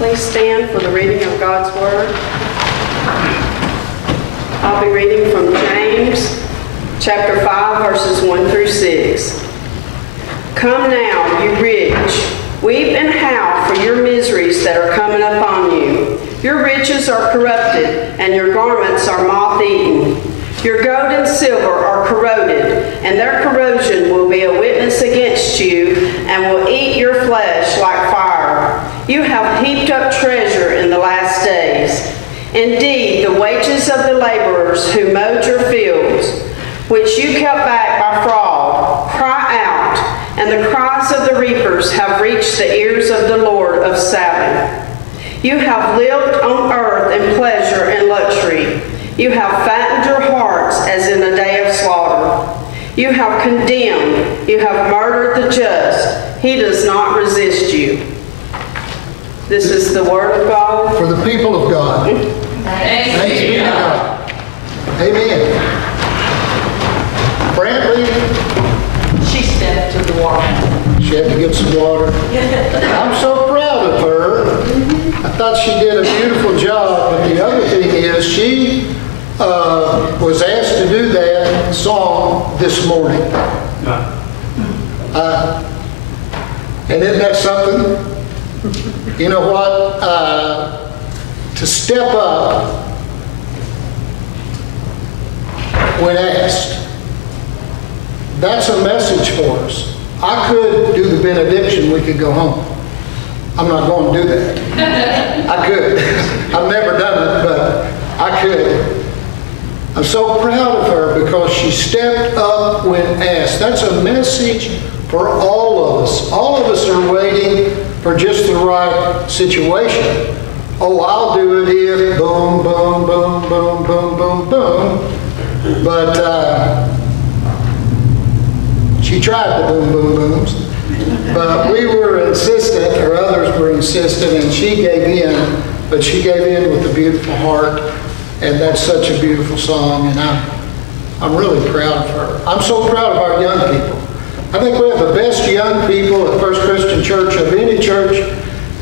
Please stand for the reading of God's Word. I'll be reading from James, chapter 5, verses 1 through 6. Come now, you rich, weep and howl for your miseries that are coming upon you. Your riches are corrupted, and your garments are moth-eaten. Your gold and silver are corroded, and their corrosion will be a witness against you, and will eat your flesh like fire. You have heaped up treasure in the last days. Indeed, the wages of the laborers who mowed your fields, which you kept back by fraud, cry out, and the cries of the reapers have reached the ears of the Lord of Sabaoth. You have lived on earth in pleasure and luxury. You have fattened your hearts as in a day of slaughter. You have condemned, you have murdered the just. He does not resist you. This is the word of God. For the people of God. Thanks be to God. Amen. Brantley, She stepped to the water. she had to get some water. I'm so proud of her. I thought she did a beautiful job, but the other thing is she was asked to do that song this morning. And isn't that something? You know what? To step up when asked. That's a message for us. I could do the benediction, we could go home. I'm not going to do that. I could. I've never done it, but I could. I'm so proud of her because she stepped up when asked. That's a message for all of us. All of us are waiting for just the right situation. Oh, I'll do it if boom, boom, boom, boom, boom, boom, boom. But she tried the boom, boom, booms. But we were insistent, or others were insistent, and she gave in. But she gave in with a beautiful heart, and that's such a beautiful song, and I'm really proud of her. I'm so proud of our young people. I think we have the best young people at First Christian Church of any church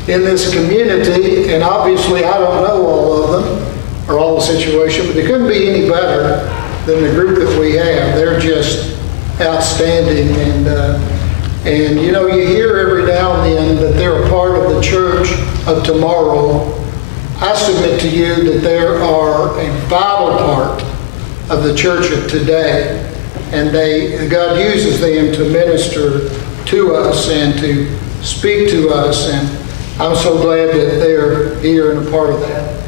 in this community, and obviously I don't know all of them or all the situation, but they couldn't be any better than the group that we have. They're just outstanding, and you know, you hear every now and then that they're a part of the church of tomorrow. I submit to you that they are a vital part of the church of today. And God uses them to minister to us and to speak to us, and I'm so glad that they're here and a part of that.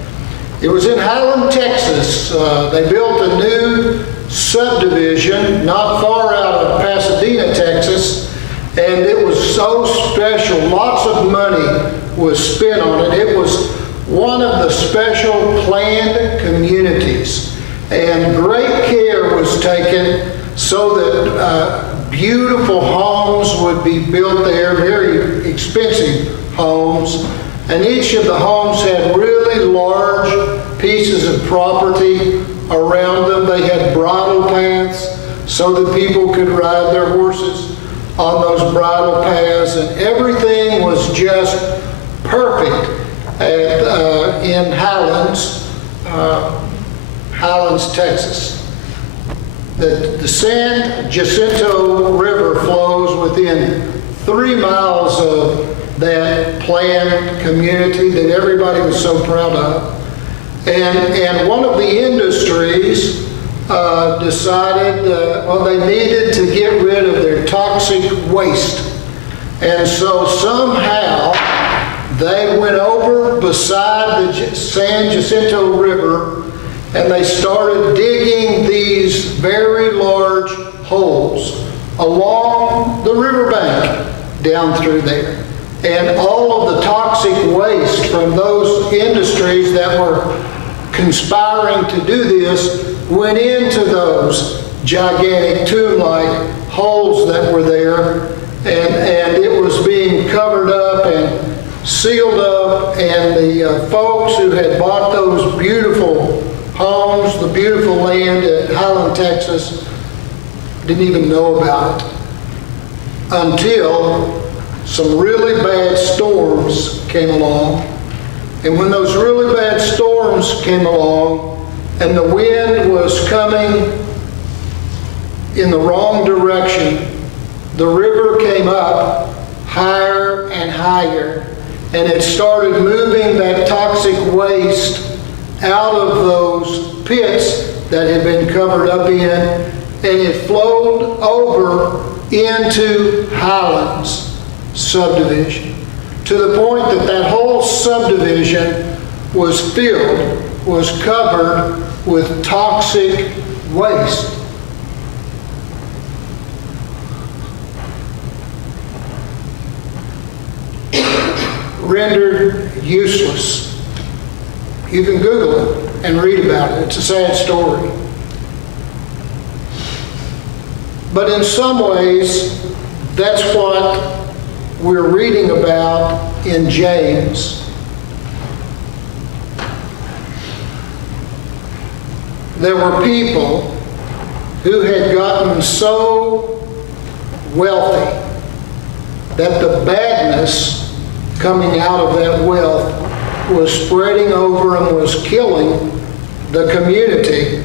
It was in Highland, Texas. They built a new subdivision not far out of Pasadena, Texas, and it was so special. Lots of money was spent on it. It was one of the special planned communities, and great care was taken so that beautiful homes would be built there, very expensive homes. And each of the homes had really large pieces of property around them. They had bridle paths so that people could ride their horses on those bridle paths. And everything was just perfect in Highlands, Texas. The San Jacinto River flows within 3 miles of that planned community that everybody was so proud of. And one of the industries decided, they needed to get rid of their toxic waste. And so somehow they went over beside the San Jacinto River and they started digging these very large holes along the riverbank down through there. And all of the toxic waste from those industries that were conspiring to do this went into those gigantic tomb-like holes that were there, and it was being covered up and sealed up, and the folks who had bought those beautiful homes, the beautiful land at Highland, Texas, didn't even know about it until some really bad storms came along And when those really bad storms came along and the wind was coming in the wrong direction, the river came up higher and higher, and it started moving that toxic waste out of those pits that had been covered up in, and it flowed over into Highlands subdivision, to the point that that whole subdivision was filled, was covered with toxic waste. Rendered useless. You can Google it and read about it. It's a sad story. But in some ways, that's what we're reading about in James. There were people who had gotten so wealthy that the badness coming out of that wealth was spreading over and was killing the community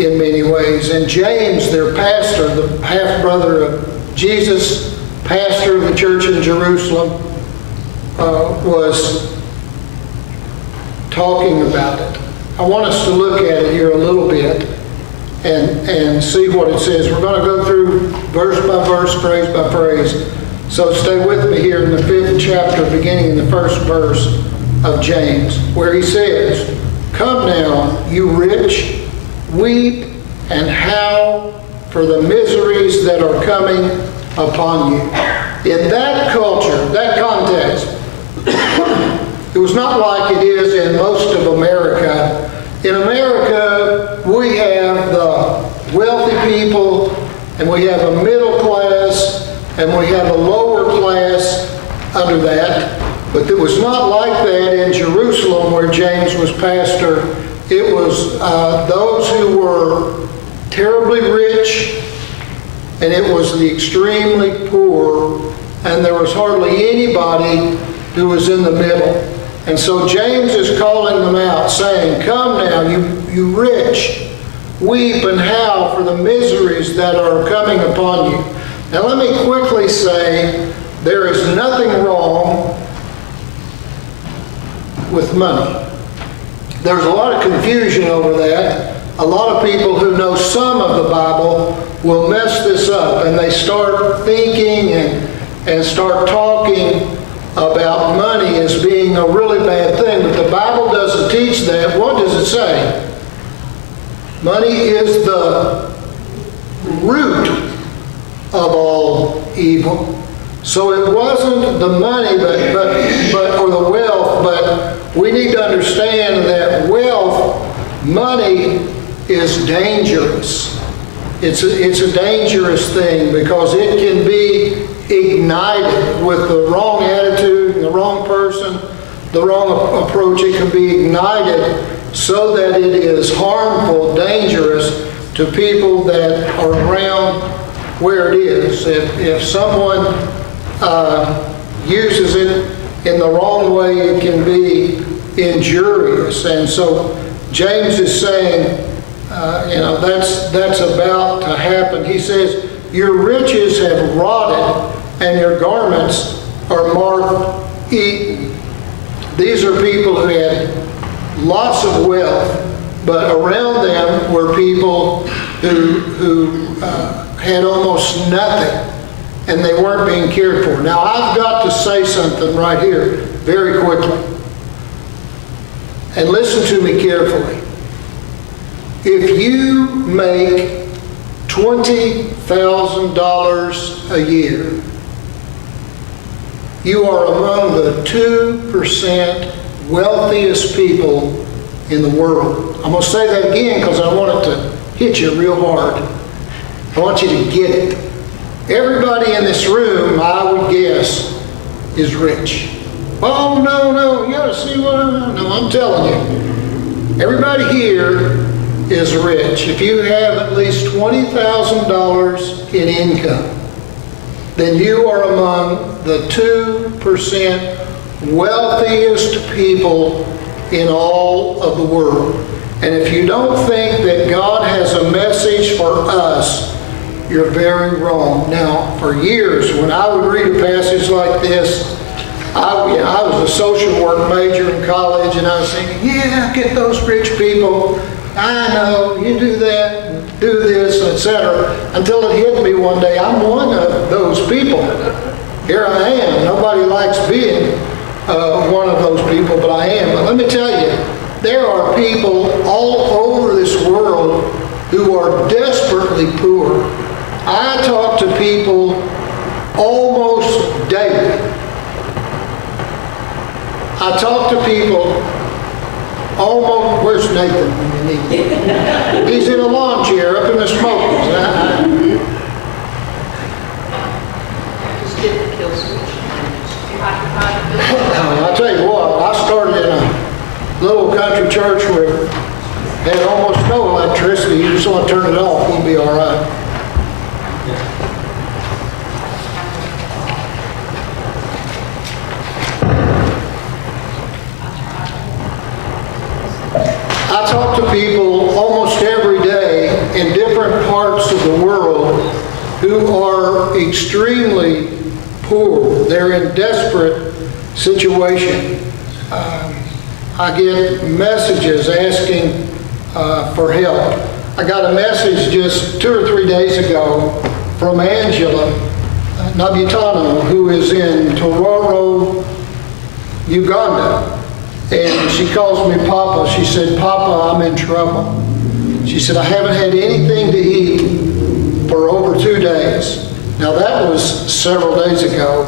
in many ways. And James, their pastor, the half-brother of Jesus, pastor of the church in Jerusalem, was talking about it. I want us to look at it here a little bit and see what it says. We're going to go through verse by verse, phrase by phrase. So stay with me here in the 5th chapter, beginning in the 1st verse of James, where he says, "Come now, you rich, weep and howl for the miseries that are coming upon you." In that culture, that context, it was not like it is in most of America. In America, we have the wealthy people, and we have a middle class, and we have a lower class under that. But it was not like that in Jerusalem where James was pastor. It was those who were terribly rich, and it was the extremely poor, and there was hardly anybody who was in the middle. And so James is calling them out, saying, "Come now, you rich, weep and howl for the miseries that are coming upon you." Now let me quickly say, there is nothing wrong with money. There's a lot of confusion over that. A lot of people who know some of the Bible will mess this up, and they start thinking and start talking about money as being a really bad thing, but the Bible doesn't teach that. What does it say? Money is the root of all evil. So it wasn't the money, but or the wealth, but we need to understand that wealth, money, is dangerous. It's a dangerous thing because it can be ignited with the wrong attitude, the wrong person, the wrong approach. It can be ignited so that it is harmful, dangerous to people that are around where it is. If someone uses it in the wrong way, it can be injurious. And so James is saying, that's about to happen. He says, "Your riches have rotted, and your garments are moth-eaten." These are people who had lots of wealth, but around them were people who had almost nothing, and they weren't being cared for. Now, I've got to say something right here very quickly, and listen to me carefully. If you make $20,000 a year, you are among the 2% wealthiest people in the world. I'm going to say that again because I want it to hit you real hard. I want you to get it. Everybody in this room, I would guess, is rich. Oh, no, you got to see what I'm telling you. Everybody here is rich. If you have at least $20,000 in income, then you are among the 2% wealthiest people in all of the world. And if you don't think that God has a message for us, you're very wrong. Now, for years, when I would read a passage like this, I was a social work major in college, and I was thinking, yeah, get those rich people. I know, you do that, and do this, etc. Until it hit me one day, I'm one of those people. Here I am. Nobody likes being one of those people, but I am. But let me tell you, there are people all over this world who are desperately poor. I talk to people almost daily. I talk to people almost, where's Nathan when you need him? He's in a lawn chair up in the smokers. Just get the kill switch. I'll tell you what, I started in a little country church where had almost no electricity. You just want to turn it off, we'll be all right. I talk to people almost every day in different parts of the world who are extremely poor. They're in desperate situation. I get messages asking for help. I got a message just 2 or 3 days ago from Angela Nabutano, who is in Tororo, Uganda. And she calls me Papa. She said, Papa, I'm in trouble. She said, I haven't had anything to eat for over 2 days. Now that was several days ago,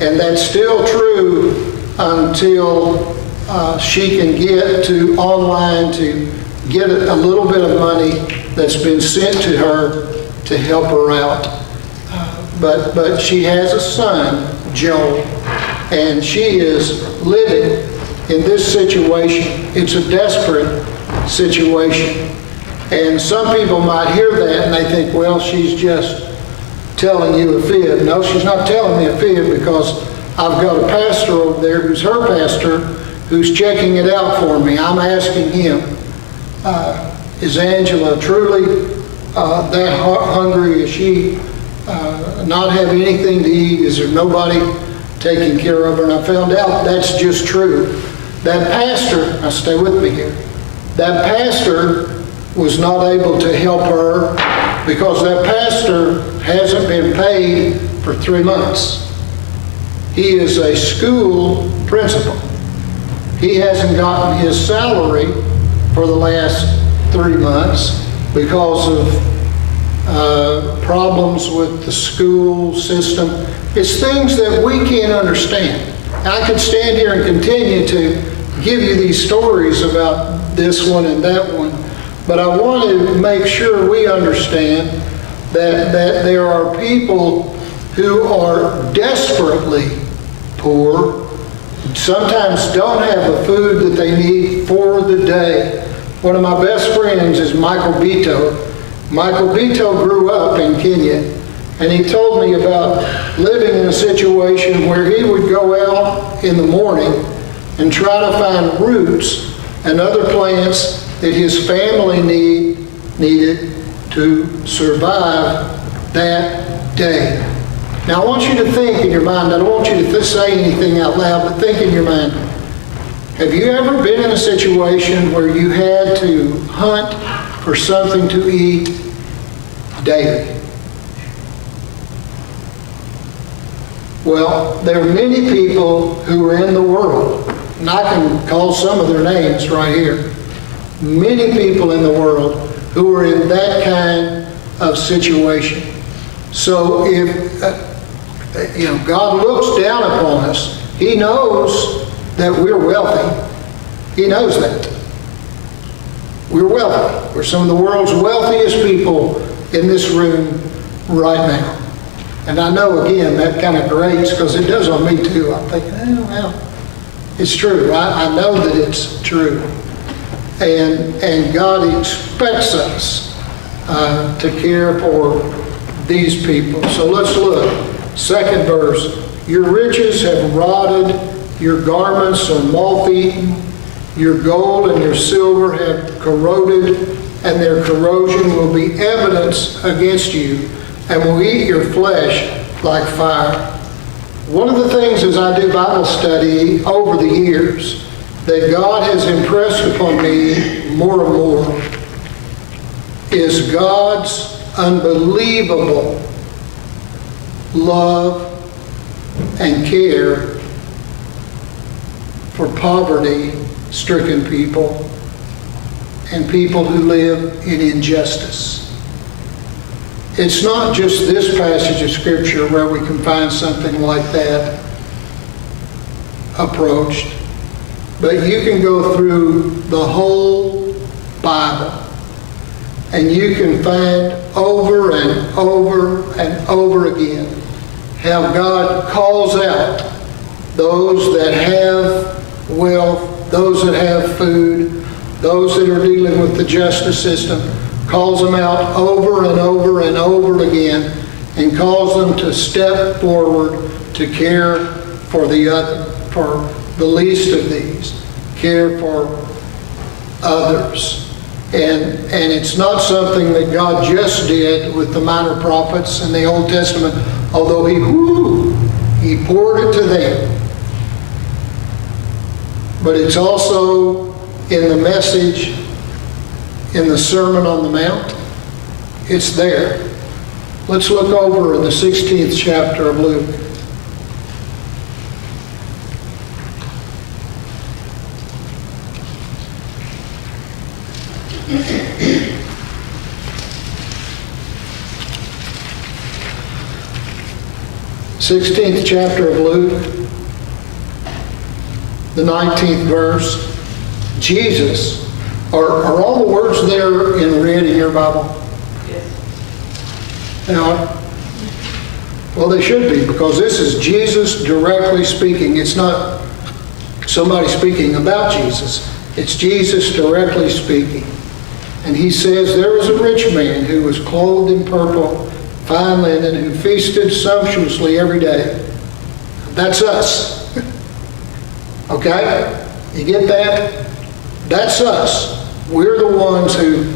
and that's still true until she can get to online to get a little bit of money that's been sent to her to help her out. But she has a son, Joe, and she is living in this situation. It's a desperate situation. And some people might hear that and they think, well, she's just telling you a fib. No, she's not telling me a fib, because I've got a pastor over there who's her pastor who's checking it out for me. I'm asking him, is Angela truly that hungry? Is she not have anything to eat? Is there nobody taking care of her? And I found out that's just true. That pastor, now stay with me here, that pastor was not able to help her because that pastor hasn't been paid for 3 months. He is a school principal. He hasn't gotten his salary for the last 3 months because of problems with the school system. It's things that we can't understand. I could stand here and continue to give you these stories about this one and that one, but I want to make sure we understand that there are people who are desperately poor, sometimes don't have the food that they need for the day. One of my best friends is Michael Bito. Michael Bito grew up in Kenya, and he told me about living in a situation where he would go out in the morning and try to find roots and other plants that his family needed to survive that day. Now I want you to think in your mind, I don't want you to say anything out loud, but think in your mind, have you ever been in a situation where you had to hunt for something to eat daily? Well, there are many people who are in the world, and I can call some of their names right here. Many people in the world who are in that kind of situation. So if God looks down upon us, He knows that we're wealthy. He knows that. We're wealthy. We're some of the world's wealthiest people in this room right now. And I know, again, that kind of grates because it does on me too. I'm thinking, well, it's true. I know that it's true. And God expects us to care for these people. So let's look. Second verse. Your riches have rotted Your garments are moth-eaten. Your gold and your silver have corroded, and their corrosion will be evidence against you, and will eat your flesh like fire. One of the things as I do Bible study over the years that God has impressed upon me more and more is God's unbelievable love and care for poverty-stricken people and people who live in injustice. It's not just this passage of Scripture where we can find something like that approached, but you can go through the whole Bible and you can find over and over and over again how God calls out those that have wealth, those that have food, those that are dealing with the justice system, calls them out over and over and over again, and calls them to step forward to care for for the least of these, care for others. And it's not something that God just did with the minor prophets in the Old Testament, although He poured it to them. But it's also in the message, in the Sermon on the Mount. It's there. Let's look over in the 16th chapter of Luke. Sixteenth chapter of Luke, the 19th verse. Jesus, are all the words there in red in your Bible? Yes. They are? Well, they should be, because this is Jesus directly speaking. It's not somebody speaking about Jesus. It's Jesus directly speaking. And he says, there was a rich man who was clothed in purple, fine linen, who feasted sumptuously every day. That's us. Okay? You get that? That's us. We're the ones who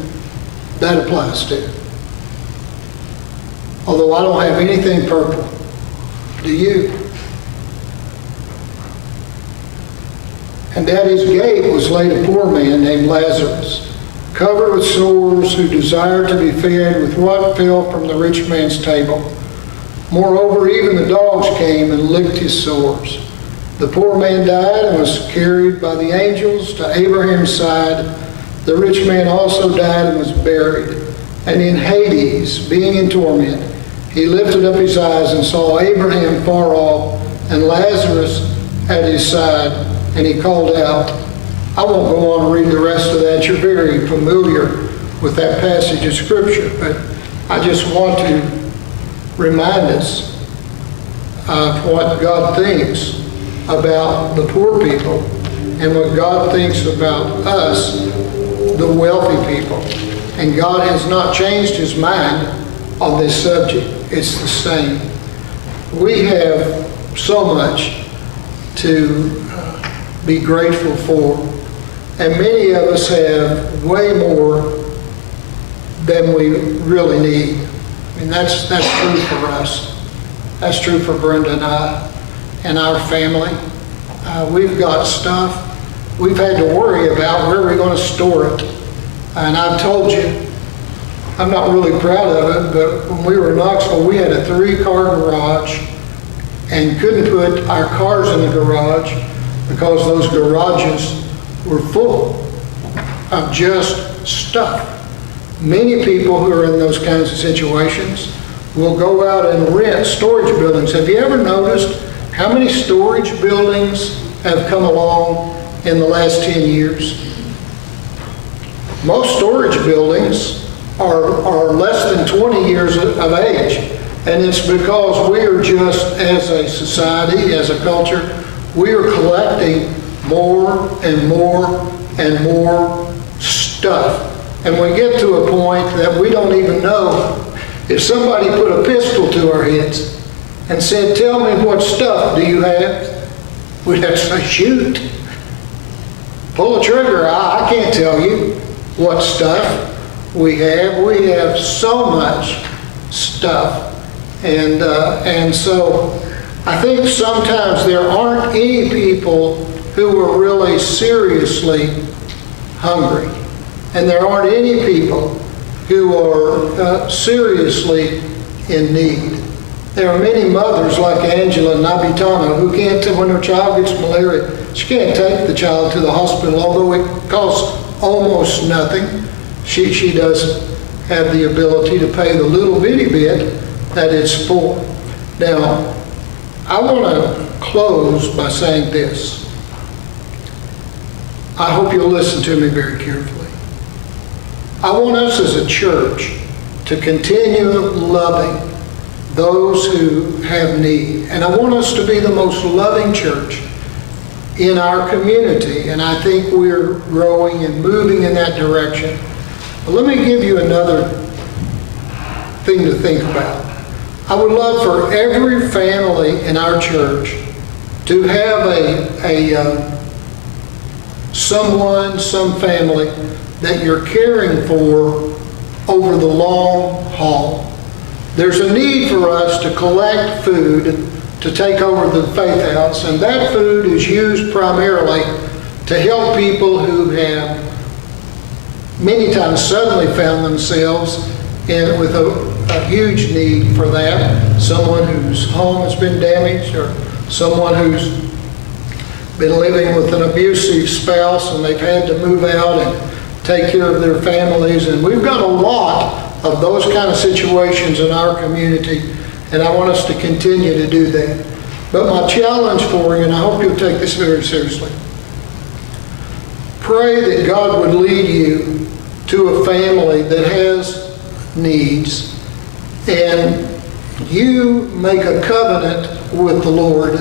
that applies to. Although I don't have anything purple. Do you? And at his gate was laid a poor man named Lazarus, covered with sores, who desired to be fed with what fell from the rich man's table. Moreover, even the dogs came and licked his sores. The poor man died and was carried by the angels to Abraham's side. The rich man also died and was buried. And in Hades, being in torment, he lifted up his eyes and saw Abraham far off and Lazarus at his side. And he called out. I won't go on and read the rest of that. You're very familiar with that passage of Scripture. But I just want to remind us of what God thinks about the poor people and what God thinks about us, the wealthy people. And God has not changed his mind on this subject. It's the same. We have so much to be grateful for, and many of us have way more than we really need. I mean, that's true for us. That's true for Brenda and I and our family. We've got stuff we've had to worry about where we're going to store it. And I've told you, I'm not really proud of it, but when we were in Knoxville, we had a 3-car garage and couldn't put our cars in the garage because those garages were full of just stuff. Many people who are in those kinds of situations will go out and rent storage buildings. Have you ever noticed how many storage buildings have come along in the last 10 years? Most storage buildings are less than 20 years of age. And it's because we are just, as a society, as a culture, we are collecting more and more and more stuff. And we get to a point that we don't even know if somebody put a pistol to our heads and said, tell me what stuff do you have? we'd have to say, shoot, pull the trigger. I can't tell you what stuff we have. We have so much stuff. And so I think sometimes there aren't any people who are really seriously hungry. And there aren't any people who are seriously in need. There are many mothers like Angela Nabitano who can't, when her child gets malaria, she can't take the child to the hospital, although it costs almost nothing. She doesn't have the ability to pay the little bitty bit that it's for. Now, I want to close by saying this. I hope you'll listen to me very carefully. I want us as a church to continue loving those who have need. And I want us to be the most loving church in our community. And I think we're growing and moving in that direction. But let me give you another thing to think about. I would love for every family in our church to have some family that you're caring for over the long haul. There's a need for us to collect food to take over the faith house, and that food is used primarily to help people who have many times suddenly found themselves with a huge need for that. Someone whose home has been damaged, or someone who's been living with an abusive spouse and they've had to move out and take care of their families. And we've got a lot of those kind of situations in our community, and I want us to continue to do that. But my challenge for you, and I hope you'll take this very seriously, pray that God would lead you to a family that has needs, and you make a covenant with the Lord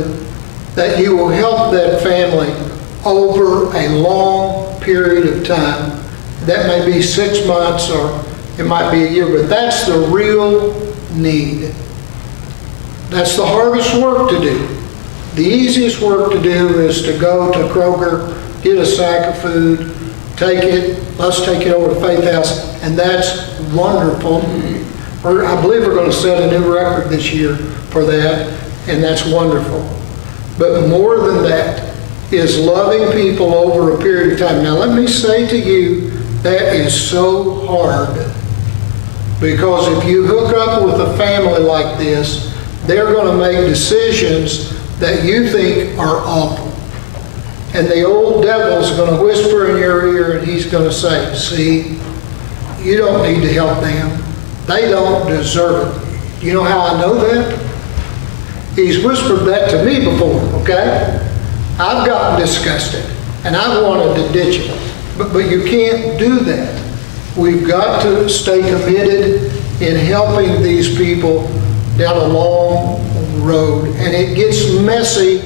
that you will help that family over a long period of time. That may be 6 months, or it might be a year, but that's the real need. That's the hardest work to do. The easiest work to do is to go to Kroger, get a sack of food, take it, let's take it over to Faith House, and that's wonderful. I believe we're going to set a new record this year for that, and that's wonderful. But more than that is loving people over a period of time. Now let me say to you, that is so hard. Because if you hook up with a family like this, they're going to make decisions that you think are awful. And the old devil's going to whisper in your ear, and he's going to say, see, you don't need to help them. They don't deserve it. You know how I know that? He's whispered that to me before, okay? I've gotten disgusted, and I've wanted to ditch it. But you can't do that. We've got to stay committed in helping these people down a long road. And it gets messy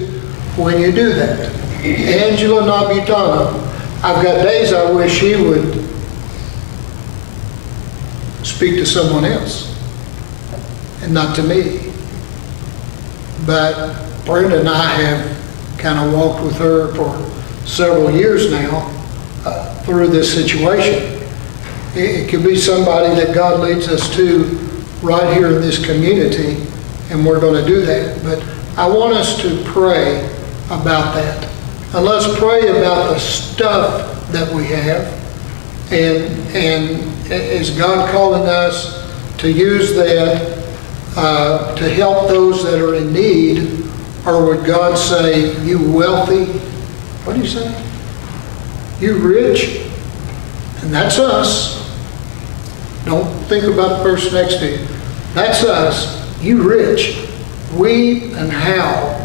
when you do that. Angela Nabitano, I've got days I wish she would speak to someone else and not to me. But Brenda and I have kind of walked with her for several years now through this situation. It could be somebody that God leads us to right here in this community, and we're going to do that. But I want us to pray about that. And let's pray about the stuff that we have, and is God calling us to use that to help those that are in need, or would God say, you wealthy, what do you say? You rich? And that's us. Don't think about the person next to you. That's us. You rich. Weep and howl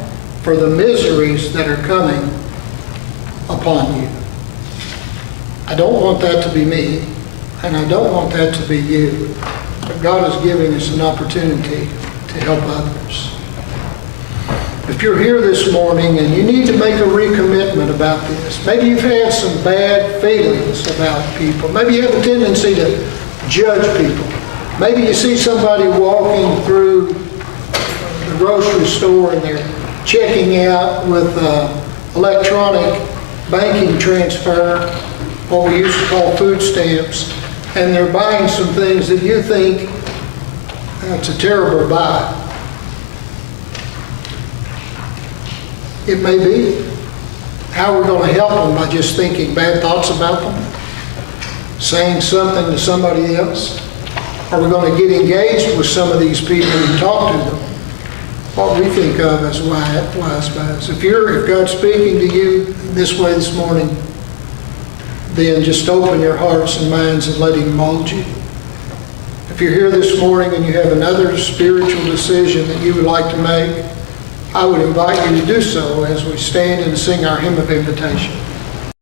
for the miseries that are coming upon you. I don't want that to be me, and I don't want that to be you. But God is giving us an opportunity to help others. If you're here this morning and you need to make a recommitment about this, maybe you've had some bad feelings about people. Maybe you have a tendency to judge people. Maybe you see somebody walking through the grocery store and they're checking out with electronic banking transfer, what we used to call food stamps, and they're buying some things that you think, that's a terrible buy. It may be. How are we going to help them? By just thinking bad thoughts about them? Saying something to somebody else? Are we going to get engaged with some of these people and talk to them? What we think of as wise guys. If God's speaking to you this way this morning, then just open your hearts and minds and let Him mold you. If you're here this morning and you have another spiritual decision that you would like to make, I would invite you to do so as we stand and sing our hymn of invitation.